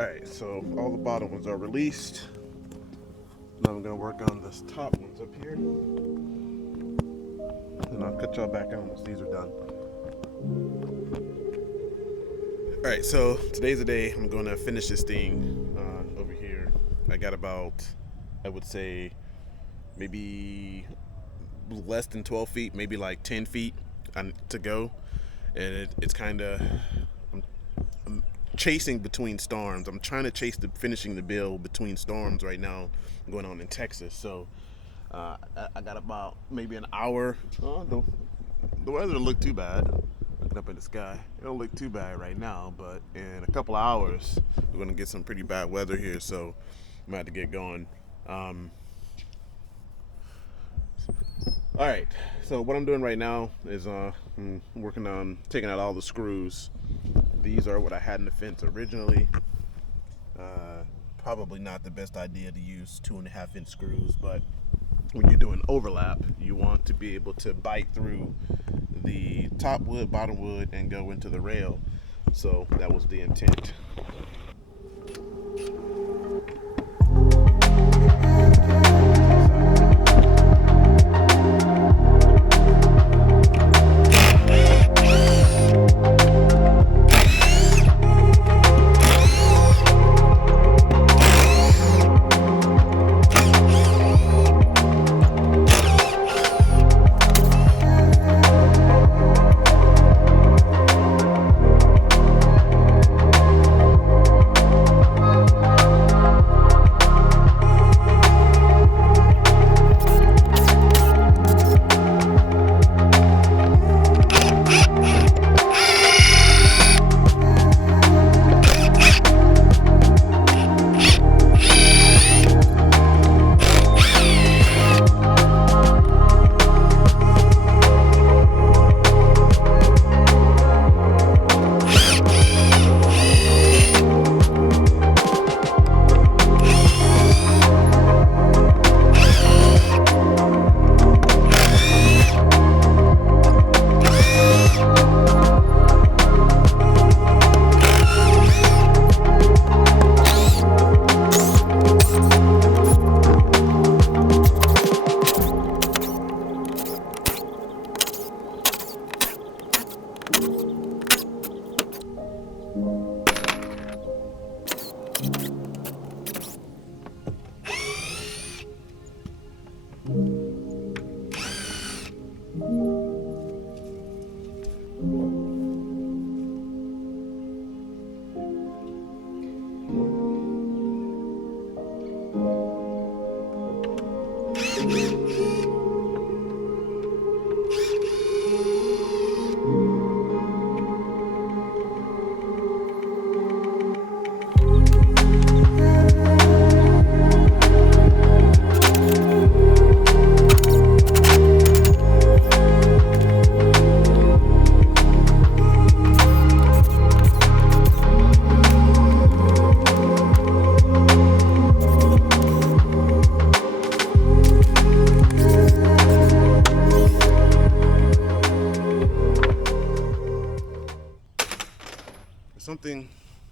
Alright, so all the bottom ones are released. Now I'm gonna work on this top ones up here. And I'll cut y'all back on once these are done. Alright, so today's the day I'm gonna finish this thing over here. I got about, I would say, maybe less than 12 feet, maybe like 10 feet to go. And it's kind of, I'm chasing between storms. I'm trying to chase finishing the build between storms right now going on in Texas. So I got about maybe an hour. The weather don't look too bad. Looking up in the sky, it don't look too bad right now, but in a couple of hours we're gonna get some pretty bad weather here, so I'm gonna have to get going. All right, so what I'm doing right now is I'm working on taking out all the screws. These are what I had in the fence originally. Probably not the best idea to use 2.5-inch screws, but when you're doing overlap, you want to be able to bite through the top wood, bottom wood, and go into the rail. So that was the intent.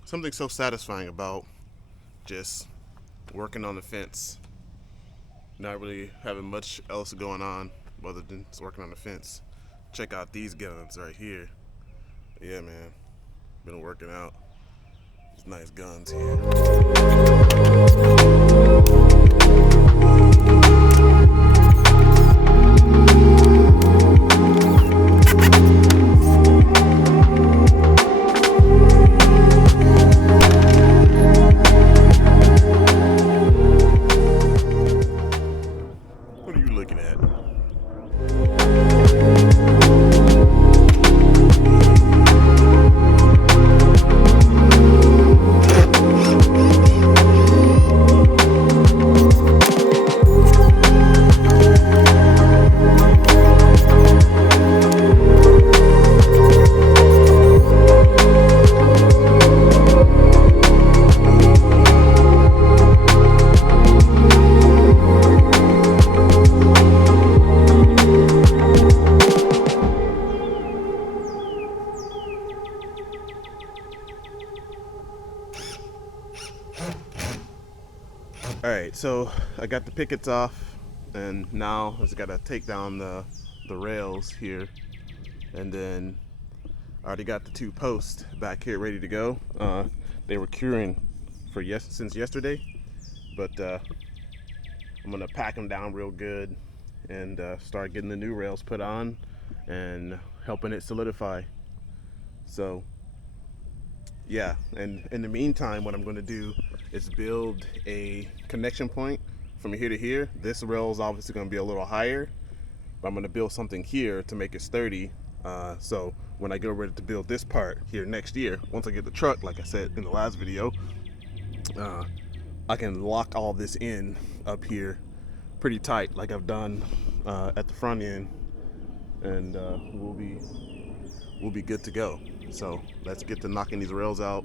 Something so satisfying about just working on the fence, not really having much else going on other than just working on the fence. Check out these guns right here. Yeah, man, been working out. These nice guns here. What are you looking at? All right, so I got the pickets off, and now I just gotta take down the rails here, and then I already got the 2 posts back here ready to go. They were curing for since yesterday, but I'm gonna pack them down real good and start getting the new rails put on and helping it solidify. So yeah, and in the meantime, what I'm going to do is build a connection point from here to here. This rail is obviously going to be a little higher, but I'm going to build something here to make it sturdy. So when I get ready to build this part here next year, once I get the truck, like I said in the last video, I can lock all this in up here pretty tight, like I've done at the front end, and we'll be good to go. So let's get to knocking these rails out.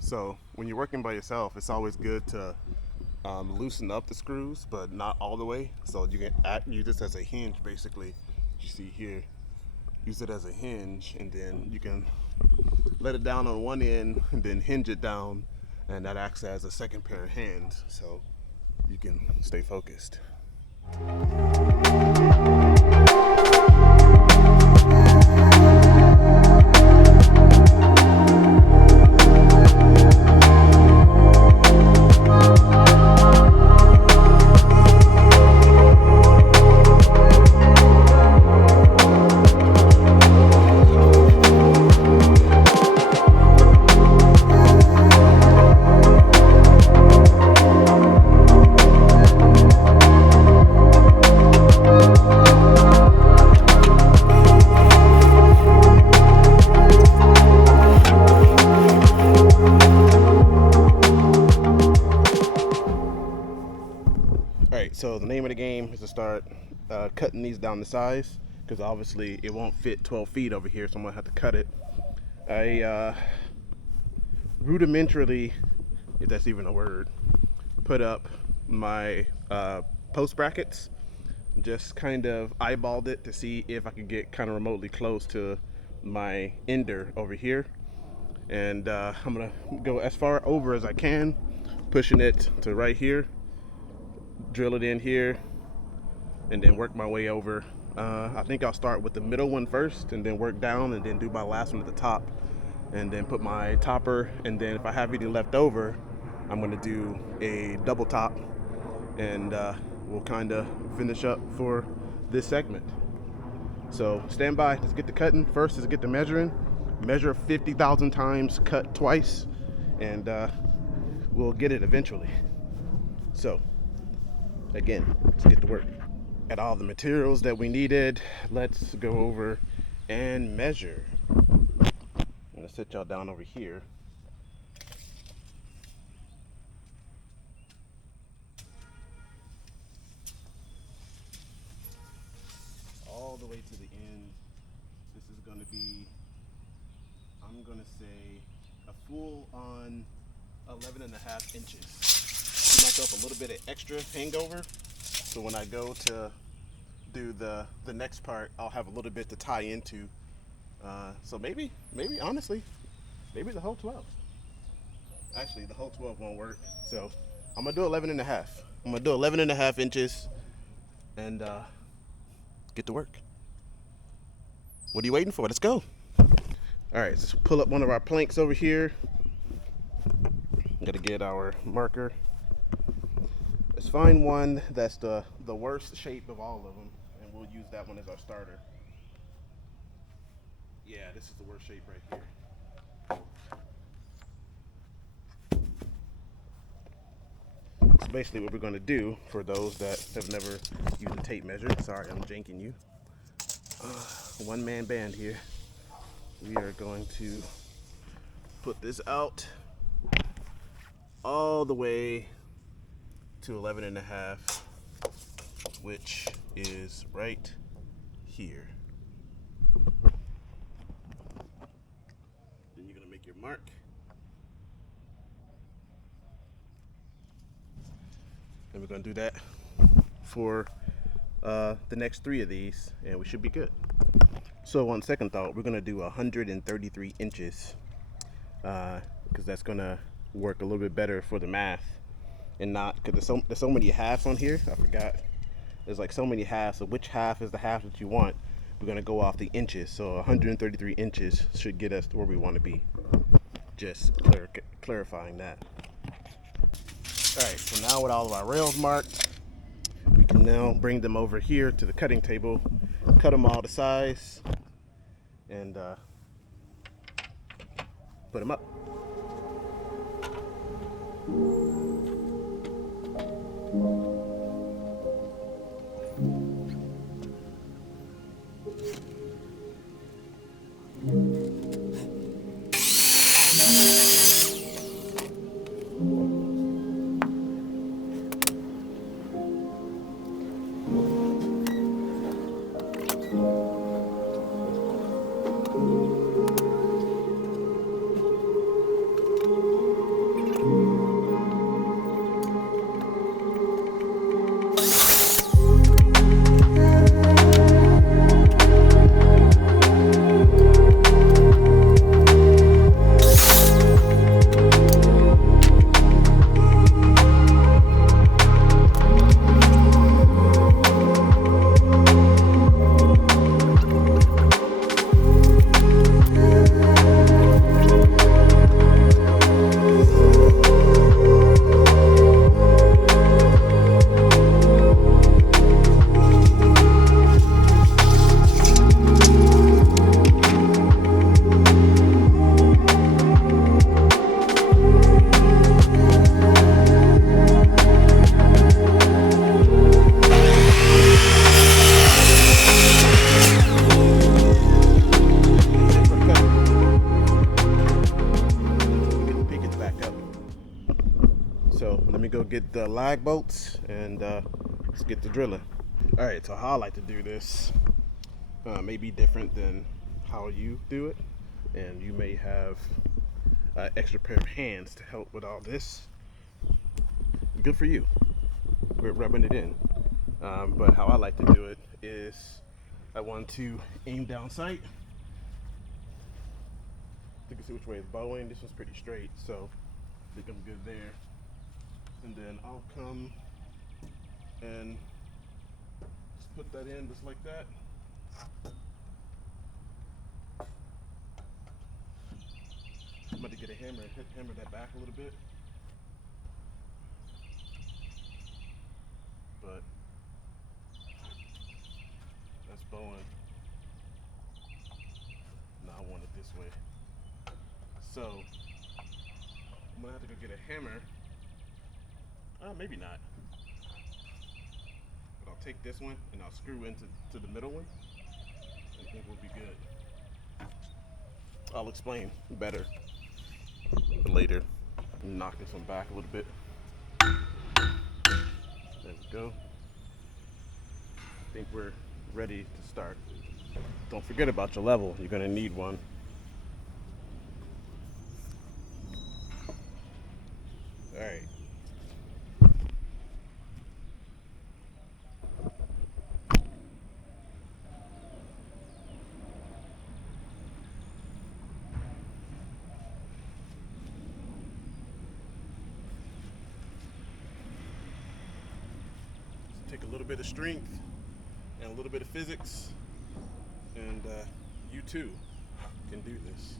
So when you're working by yourself, it's always good to loosen up the screws, but not all the way. So you can use this as a hinge, basically. You see here, use it as a hinge, and then you can let it down on one end and then hinge it down, and that acts as a second pair of hands, so you can stay focused. Alright, so the name of the game is to start cutting these down to size, because obviously it won't fit 12 feet over here, so I'm going to have to cut it. I rudimentarily, if that's even a word, put up my post brackets. Just kind of eyeballed it to see if I could get kind of remotely close to my ender over here. And I'm going to go as far over as I can, pushing it to right here. Drill it in here and then work my way over. I think I'll start with the middle one first and then work down and then do my last one at the top and then put my topper, and then if I have any left over, I'm going to do a double top, and we'll kind of finish up for this segment. So stand by. Let's get the cutting. First is get the measuring. Measure 50,000 times, cut twice, and we'll get it eventually. So again, let's get to work. Got all the materials that we needed. Let's go over and measure. I'm gonna sit y'all down over here. All the way to the end. This is gonna be, I'm gonna say, a full on 11 and a half inches. Give myself a little bit of extra hangover, so when I go to do the next part, I'll have a little bit to tie into. So maybe honestly, maybe the whole 12. Actually, the whole 12 won't work. So I'm gonna do 11 and a half. I'm gonna do 11 and a half inches and get to work. What are you waiting for? Let's go. All right, let's pull up one of our planks over here. Gotta get our marker. Let's find one that's the worst shape of all of them, and we'll use that one as our starter. Yeah, this is the worst shape right here. So basically what we're going to do, for those that have never used a tape measure, sorry I'm janking you, one-man band here, we are going to put this out all the way to 11 and a half, which is right here. Then you're going to make your mark. And we're going to do that for the next 3 of these, and we should be good. So on second thought, we're going to do 133 inches because that's going to work a little bit better for the math, and not because there's so many halves on here. I forgot. There's like so many halves. So which half is the half that you want? We're going to go off the inches. So 133 inches should get us to where we want to be. Just clarifying that. Alright, so now with all of our rails marked, we can now bring them over here to the cutting table, cut them all to size, and put them up. So let me go get the lag bolts and let's get the drilling. All right, so how I like to do this may be different than how you do it, and you may have extra pair of hands to help with all this. Good for you. We're rubbing it in. But how I like to do it is I want to aim down sight. You can see which way it's bowing. This one's pretty straight, so I think I'm good there. And then I'll come and just put that in just like that. I'm about to get a hammer and hammer that back a little bit. But that's bowing. No, I want it this way. So I'm gonna have to go get a hammer. Maybe not. But I'll take this one and I'll screw into the middle one. I think we'll be good. I'll explain better later. Knock this one back a little bit. There we go. I think we're ready to start. Don't forget about your level. You're gonna need one. All right. Take a little bit of strength and a little bit of physics, and you too can do this.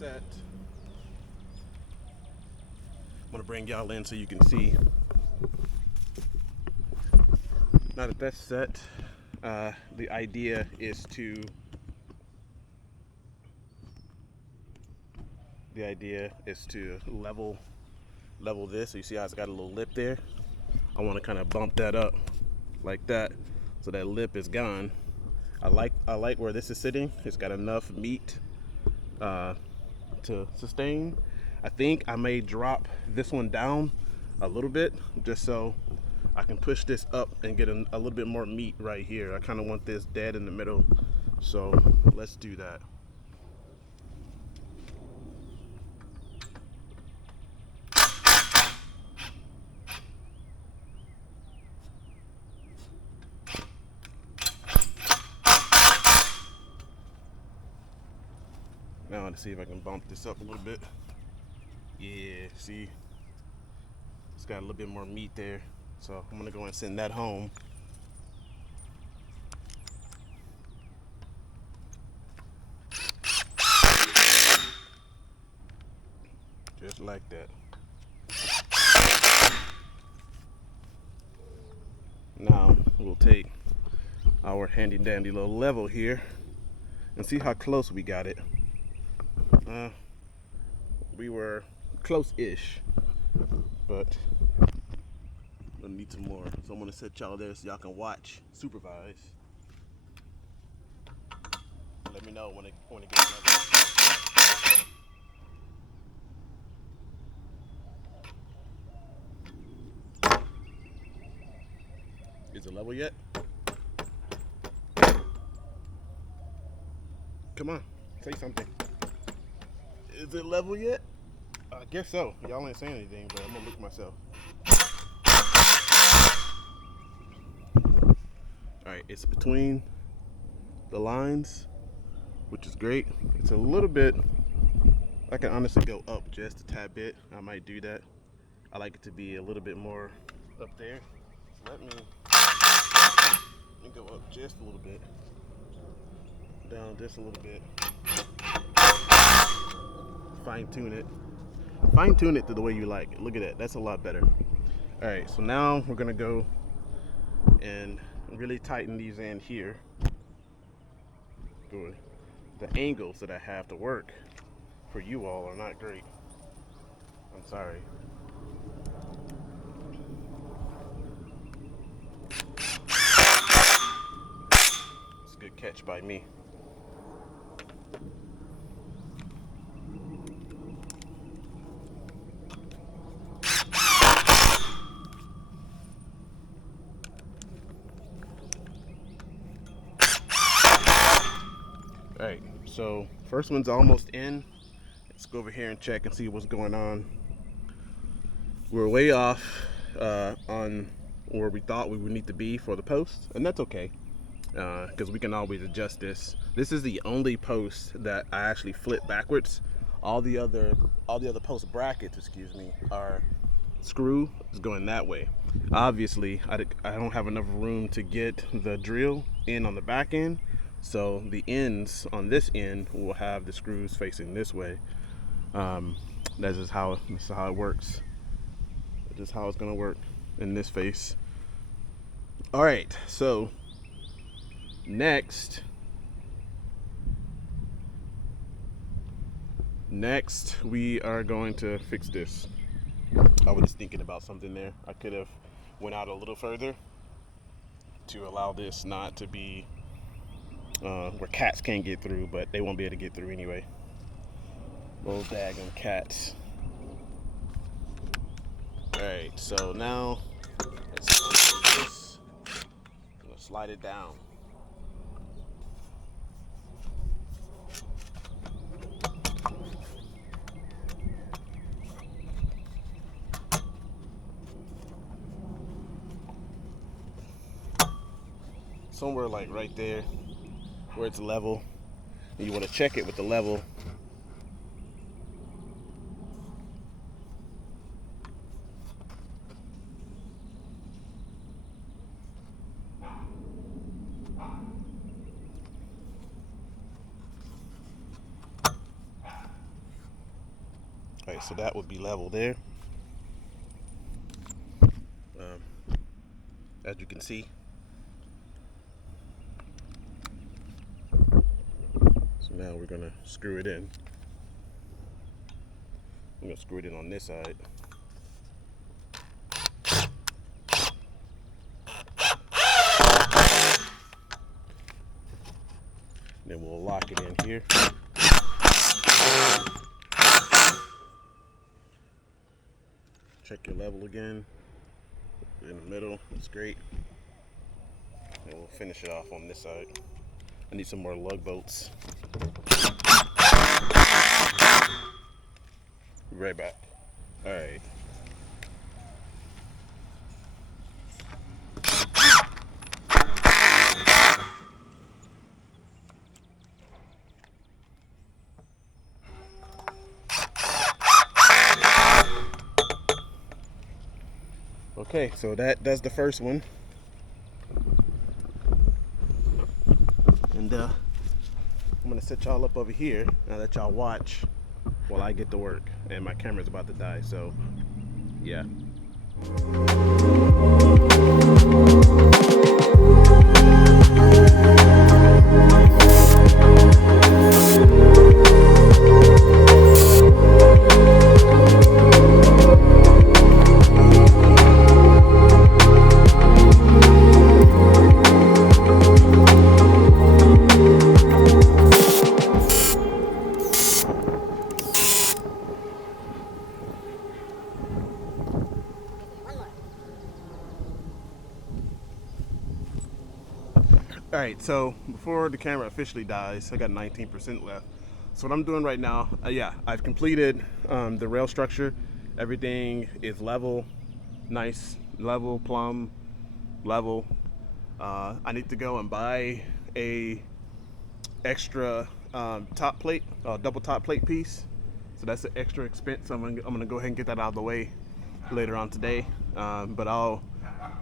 set, I'm gonna bring y'all in so you can see. Now that that's set, the idea is to level this. So you see how it's got a little lip there? I want to kind of bump that up like that so that lip is gone. I like where this is sitting. It's got enough meat to sustain. I think I may drop this one down a little bit just so I can push this up and get a little bit more meat right here. I kind of want this dead in the middle, so let's do that. Now let's see if I can bump this up a little bit. Yeah, see, it's got a little bit more meat there, so I'm gonna go and send that home. Just like that. Now we'll take our handy dandy little level here and see how close we got it. We were close-ish, but we'll need some more. So I'm gonna set y'all there so y'all can watch, supervise. Let me know when it gets level. Is it level yet? Come on, say something. Is it level yet? I guess so. Y'all ain't saying anything, but I'm gonna look myself. Alright, it's between the lines, which is great. It's a little bit, I can honestly go up just a tad bit. I might do that. I like it to be a little bit more up there. So let me go up just a little bit. Down just a little bit. Fine tune it to the way you like it. Look at that, that's a lot better. All right, so now we're gonna go and really tighten these in here. Good. The angles that I have to work for you all are not great. I'm sorry. It's a good catch by me. All right, so first one's almost in. Let's go over here and check and see what's going on. We're way off on where we thought we would need to be for the post, and that's okay, because we can always adjust this. This is the only post that I actually flip backwards. All the other post brackets, excuse me, are screw is going that way. Obviously, I don't have enough room to get the drill in on the back end, so the ends on this end will have the screws facing this way. That's just how it works. That's just how it's gonna work in this face. All right, so next we are going to fix this. I was thinking about something there. I could have went out a little further to allow this not to be where cats can't get through, but they won't be able to get through anyway. Those daggone cats. Alright, so now let's do this. I'm gonna slide it down. Somewhere like right there where it's level, and you want to check it with the level. Alright, so that would be level there. As you can see. So now we're gonna screw it in. I'm gonna screw it in on this side. Then we'll lock it in here. Check your level again. In the middle, that's great. And we'll finish it off on this side. I need some more lug bolts. Be right back. All right. Okay, so that's the first one. And I'm gonna set y'all up over here and let y'all watch while I get to work. And my camera's about to die, so yeah. All right, so before the camera officially dies, I got 19% left. So what I'm doing right now, I've completed the rail structure. Everything is level, nice, level, plumb, level. I need to go and buy a extra top plate, double top plate piece. So that's an extra expense. I'm gonna go ahead and get that out of the way later on today. But I'll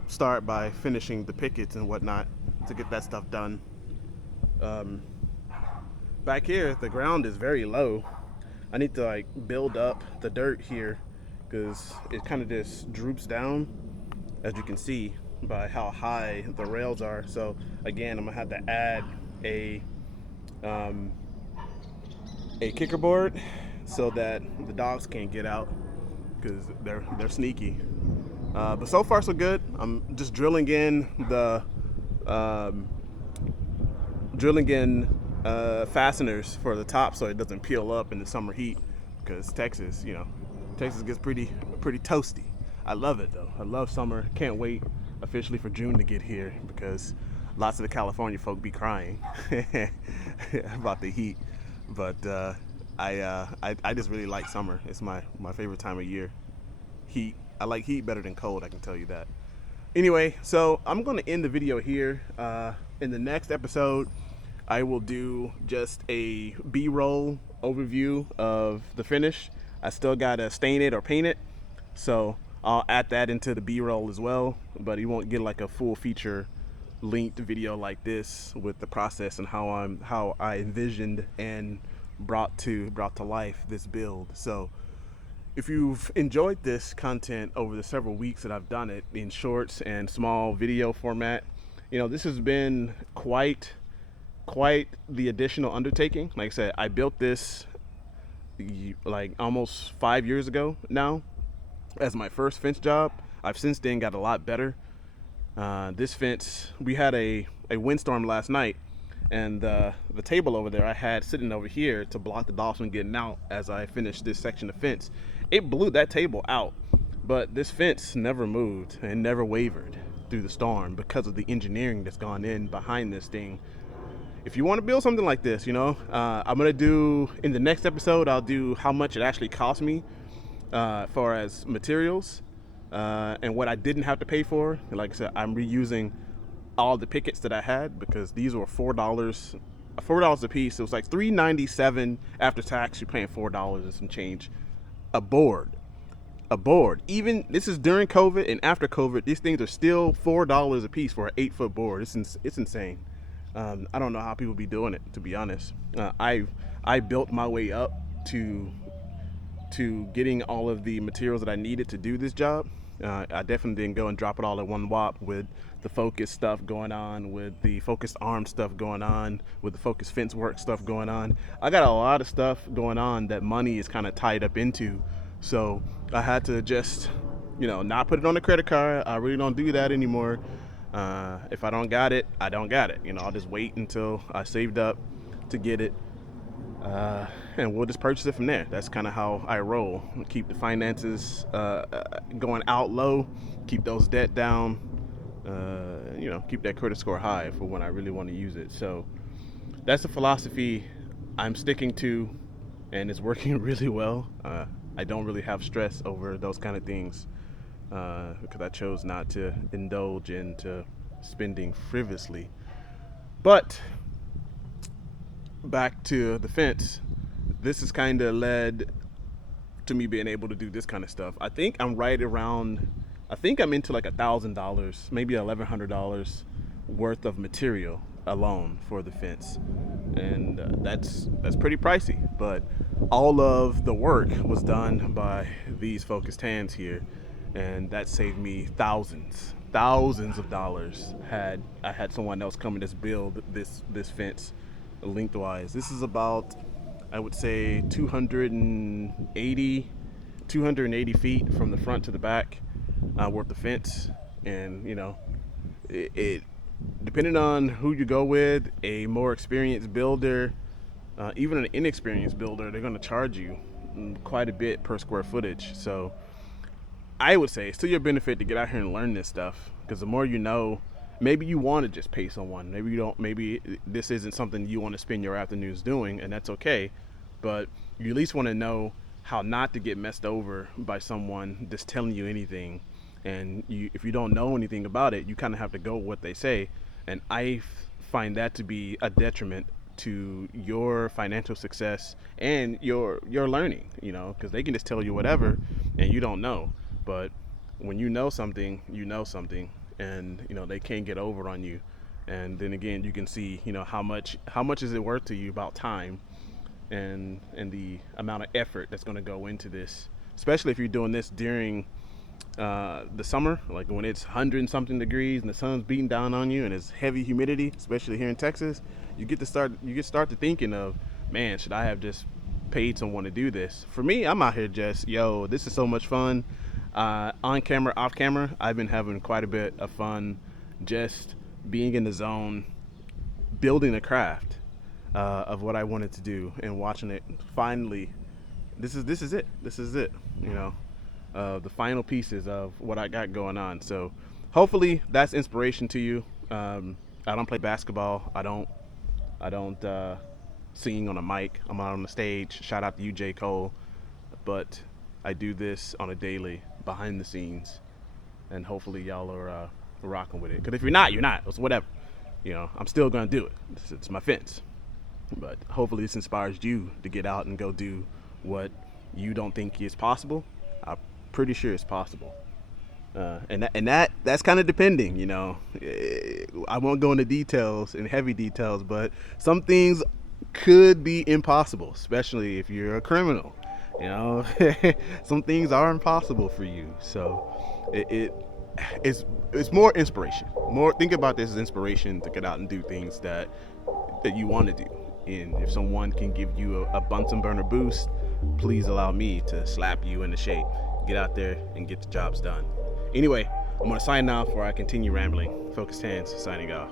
start by finishing the pickets and whatnot to get that stuff done. Back here, the ground is very low. I need to like build up the dirt here because it kind of just droops down, as you can see by how high the rails are. So again, I'm gonna have to add a kicker board so that the dogs can't get out because they're sneaky. But so far so good. I'm just drilling in the fasteners for the top so it doesn't peel up in the summer heat, because Texas gets pretty toasty. I love it though. I love summer. Can't wait officially for June to get here because lots of the California folk be crying about the heat. But I just really like summer. It's my favorite time of year. Heat. I like heat better than cold, I can tell you that. Anyway, so I'm going to end the video here. In the next episode, I will do just a B-roll overview of the finish. I still got to stain it or paint it, so I'll add that into the B-roll as well, but you won't get like a full feature length video like this with the process and how I envisioned and brought to life this build. So if you've enjoyed this content over the several weeks that I've done it in shorts and small video format, this has been quite the additional undertaking. Like I said, I built this like almost 5 years ago now as my first fence job. I've since then got a lot better. This fence, we had a windstorm last night, and the table over there I had sitting over here to block the dogs from getting out as I finished this section of fence. It blew that table out, but this fence never moved and never wavered through the storm because of the engineering that's gone in behind this thing. If you want to build something like this, I'm gonna do in the next episode, I'll do how much it actually cost me as far as materials and what I didn't have to pay for. Like I said, I'm reusing all the pickets that I had because these were $4 a piece. It was like $3.97 after tax. You're paying $4 and some change. A board. Even this is during COVID and after COVID, these things are still $4 a piece for an 8-foot board. It's insane. I don't know how people be doing it, to be honest. I built my way up to to getting all of the materials that I needed to do this job. I definitely didn't go and drop it all at one whop with the Focus stuff going on, with the Focus arm stuff going on, with the Focus fence work stuff going on. I got a lot of stuff going on that money is kind of tied up into. So I had to just, not put it on the credit card. I really don't do that anymore. If I don't got it, I don't got it. I'll just wait until I saved up to get it. And we'll just purchase it from there. That's kind of how I roll. Keep the finances going out low, keep those debt down, keep that credit score high for when I really want to use it. So that's the philosophy I'm sticking to, and it's working really well. I don't really have stress over those kind of things because I chose not to indulge into spending frivolously. But back to the fence, this has kind of led to me being able to do this kind of stuff. I think I'm into like $1,000, maybe $1,100 worth of material alone for the fence, and that's pretty pricey. But all of the work was done by these focused hands here, and that saved me thousands of dollars. Had I had someone else come and just build this fence lengthwise. This is about, I would say, 280 feet from the front to the back worth of fence. And it depending on who you go with, a more experienced builder, even an inexperienced builder, they're going to charge you quite a bit per square footage. So I would say it's to your benefit to get out here and learn this stuff, because the more you know, maybe you want to just pay someone. Maybe you don't. Maybe this isn't something you want to spend your afternoons doing, and that's okay. But you at least want to know how not to get messed over by someone just telling you anything. And if you don't know anything about it, you kind of have to go with what they say. And I find that to be a detriment to your financial success and your learning. Because they can just tell you whatever, and you don't know. But when you know something, and they can't get over on you. And then again, you can see how much is it worth to you about time and the amount of effort that's going to go into this, especially if you're doing this during the summer, like when it's 100 and something degrees and the sun's beating down on you and it's heavy humidity, especially here in Texas. You get start to thinking of, man, should I have just paid someone to do this? For me, I'm out here just, this is so much fun. On camera, off camera, I've been having quite a bit of fun just being in the zone, building a craft of what I wanted to do, and watching it finally. This is it. The final pieces of what I got going on. So hopefully that's inspiration to you. I don't play basketball. I don't sing on a mic. I'm out on the stage. Shout out to you, J. Cole. But I do this on a daily, behind the scenes, and hopefully y'all are rocking with it. Because if you're not, you're not. It's whatever. I'm still gonna do it. It's my fence. But hopefully this inspires you to get out and go do what you don't think is possible. I'm pretty sure it's possible. That's kind of depending. I won't go into details, in heavy details, but some things could be impossible, especially if you're a criminal. Some things are impossible for you. So it's more inspiration. Think about this as inspiration to get out and do things that you want to do. And if someone can give you a Bunsen burner boost, please allow me to slap you into shape. Get out there and get the jobs done. Anyway, I'm going to sign off before I continue rambling. Focused Hands signing off.